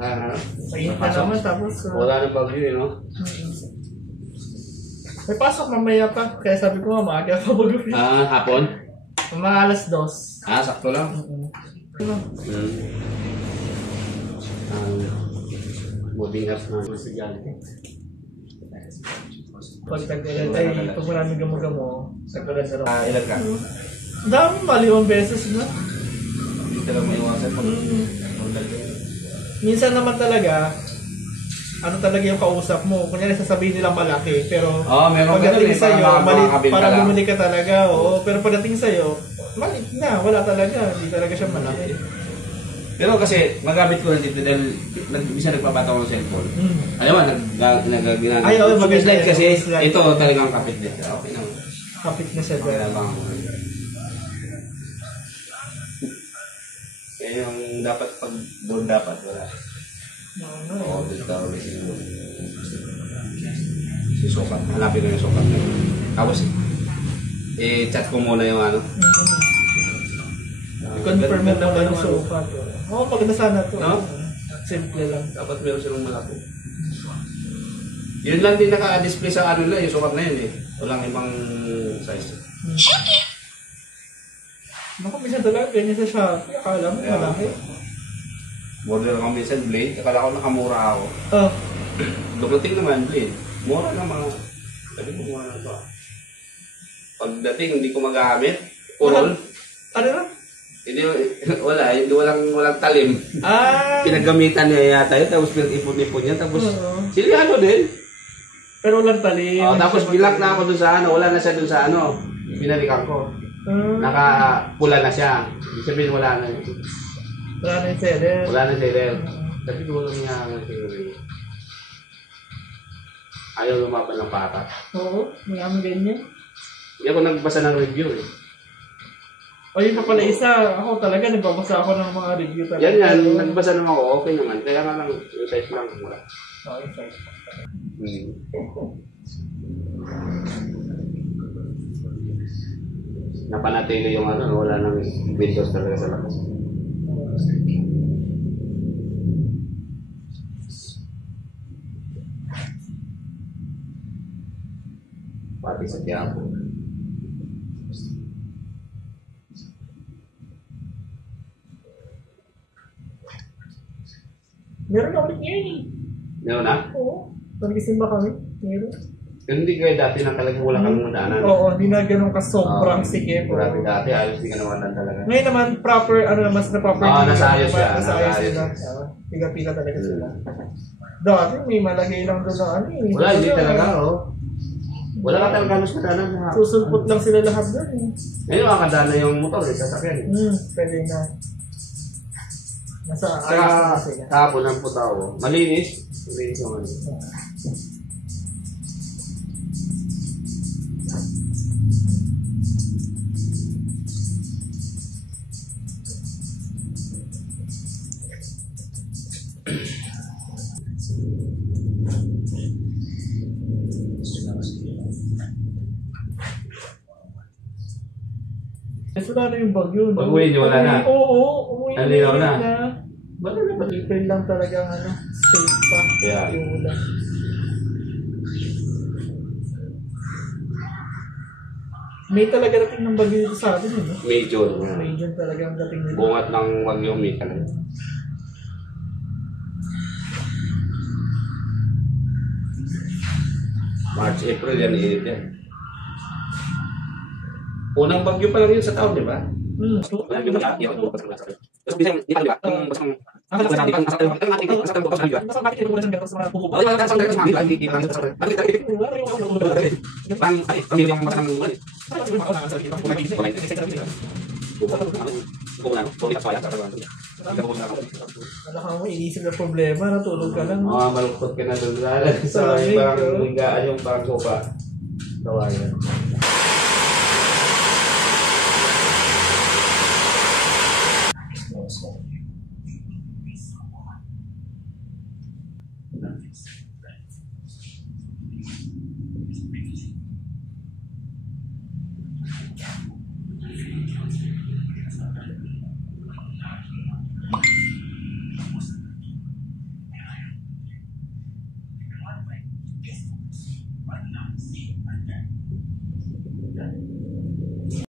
Ayun na naman tapos... wala nang bagyo eh, no? May pasok mamaya pa. Kaya sabi ko nga, maaga pa bagyo. Hapon? Mga alas 2. Sakto lang. Moving up na sa Jollibee. Pag tag-ulan, ay pag maraming gamo-gamo, tag-ulan na lang. Ilan ka? Ang dami, maliwang beses na. Hindi talaga may iwasan pag minsan naman talaga, ano talaga yung kausap mo. Kunyari sasabihin nila malaki, pero pagdating sa'yo, maliit, para bumili ka talaga. Oo, pero pagdating sa'yo, maliit na, wala talaga. Hindi talaga siya malaki. Pero kasi, magamit ko lang dito dahil bisa nagpapataw ko ng cellphone. Alam mo, nag-ginagawa. Ay, oo, mag-slide kasi, ito talagang kapit dito. Okay naman. Kapit na siya. Okay naman ako. Kaya yung dapat pag doon dapat, wala. Oo, dito ulit siguro. Si Sokat, hanapin ko yung Sokat na yun. Tapos, chat ko muna yung ano. Confirm mo naman yung Sokat. Oo, maganda sana ito. No? Simple lang. Dapat meron silang malaki. Yun lang din naka-display sa ano lang, yung Sokat na yun eh. Walang ibang size. Naku, minsan talaga ganyan sa Shopee. Akala mo malaki. Border ako minsan, blade. Akala ko nakamura ako. Dumating naman, blade. Mura na mga... Sabi ko, mura na ito. Pagdating, hindi ko magamit. Purol. Ano na? Hindi, walang talim. Pinagamitan niya yata yun, tapos pinag-ipon-ipon niya, tapos siliano din. Pero walang talim. Tapos bilak na ako dun sa ano, wala na siya dun sa ano, binalikan ko. Nakapula na siya. Ibig sabihin wala na yun. Wala na yung seller. Wala na seller. Sabi ko lang niya ang siguro. Ayaw lumaban ng pata. Oo, maraming ganyan. Hindi ako nagbasa ng review eh. O yun pa pala isa, ako talaga nagbabasa ako ng mga review talaga. Yan, nagbasa naman ako, okay naman. Kaya nga lang, yung size lang wala. Yung size. Napanatili yung ano, wala nang windows talaga sa labas. Pati sa Quiapo. Meron na ulit ngayon eh. Meron na? Oo. Nagisim ba kami? Meron. Pero hindi kayo dati na talagang wala kang madanan. Oo, hindi na ganun ka sobrang sikip. Dati ayos din ka naman talaga. Ngayon naman, proper, mas na proper. Nasa ayos siya. Nasa ayos sila. Piga-piga talaga sila. Dati, may malagay lang doon na ano eh. Wala, hindi talaga wala ka talaga mas madanan. Susulpot lang sila lahat doon eh. Ngayon makakadana yung motor eh, sasakyan. Pwede na. Nasa ayos na sila. Kahapon ang puta ko. Malinis. Malinis naman. Wala na yung bagyo. Pag-uwi niyo, wala na? Oo, umuwi na. Ba't na ba? April lang talaga safe pa. Yeah. Yung ulan. May talaga dating ng bagyo dito sa atin, no? May June. May June talaga ang dating nito. Bungat ng bagyo, may talaga. March, April yan, init yan. Unang bagyo pa lang yun sa taon, di ba? Tapos bisa di pa, di ba? Basang inisip na problema, natulog ka lang. Malungkot ka na doon. Sa parang higaan yung parang sopa. Kawayan.